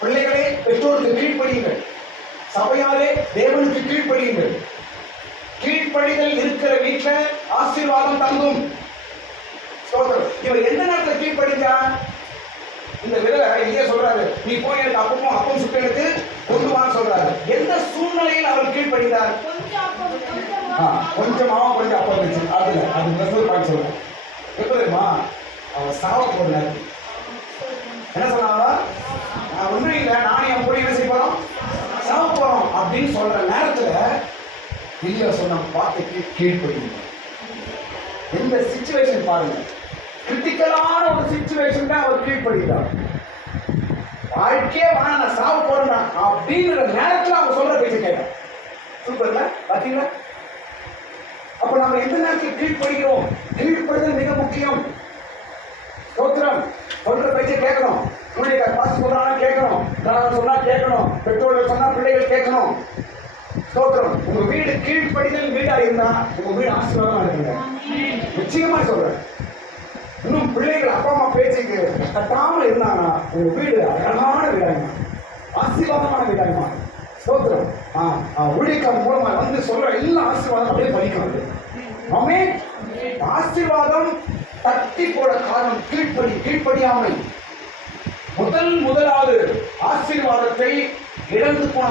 பிள்ளைகளே பெற்றோருக்கு கீழ்ப்படியுங்கள், சபையாரே தேவனுக்கு கீழ்ப்படியுங்கள். கீழ்ப்படிதல் இருக்கிற வீட்டுல ஆசீர்வாதம் தங்கும். இவன் எந்த நேரத்துல கீழ்ப்படிஞ்சா? இந்த விதவை இங்கே சொல்றாரு, நீ போய் எனக்கு அப்பம் சுட்டு எனக்கு கொண்டு வான்னு சொல்றாரு. எந்த சூழ்நிலையில் அவர் கீழ்ப்படிந்தார்? கொஞ்சம் மாவா கொஞ்சம் அப்பம் இருந்துச்சு. அது மெசேஜ் பாயிண்ட் சொல்றேன். எப்ப தெரியுமா? அவன் சாவ போடுறாரு. என்ன சொன்னாங்க? ஒன்றும் இல்லை, நானும் என் போய் என்ன செய்ய போறோம், சாவ போறோம் அப்படின்னு சொல்ற நேரத்துல இல்ல சொன்ன வார்த்தைக்கு கீழ்ப்படிங்க. எந்த சிச்சுவேஷன் பாருங்க, கிரிட்டிக்கலான ஒரு சிச்சுவேஷன் தான் அவர் கீழ்ப்படுகிறார். வாழ்க்கையே வாங்க நான் சாவ போறேன் அப்படிங்கிற நேரத்தில் அவங்க சொல்ற பேச்சு கேட்டேன். சூப்பர்ல, பாத்தீங்களா? அப்ப நம்ம எந்த நேரத்தில் கீழ்ப்படுகிறோம்? கீழ்ப்படுதல் மிக முக்கியம். ஸ்தோத்திரம். சொல்ற பேச்சை கேட்கணும். பிள்ளைகள் பாசு சொல்றாங்க கேட்கணும், கணவன் சொன்னா கேட்கணும், பெற்றோர்கள் சொன்னா பிள்ளைகள் கேட்கணும். ஸ்தோத்திரம். உங்க வீடு கீழ்ப்படிதல் வீடா இருந்தா உங்க வீடு ஆசீர்வாதமா இருக்குங்க. நிச்சயமா சொல்றேன். இன்னும் பிள்ளைகள் அப்பா அம்மா பேச்சுக்கு கட்டாமல் இருந்தாங்கன்னா உங்க வீடு அழகான வீடாகுமா, ஆசீர்வாதமான வீடாகுமா. ஸ்தோத்திரம். ஊழியக்காரன் மூலமா வந்து சொல்ற எல்லா ஆசீர்வாதம் அப்படியே படிக்கிறது. ஆமென். ஆசீர்வாதம் தட்டி போட காரணம் கீழ்ப்படியாமை. முதலாவது ஆசீர்வாதத்தை இழந்து போன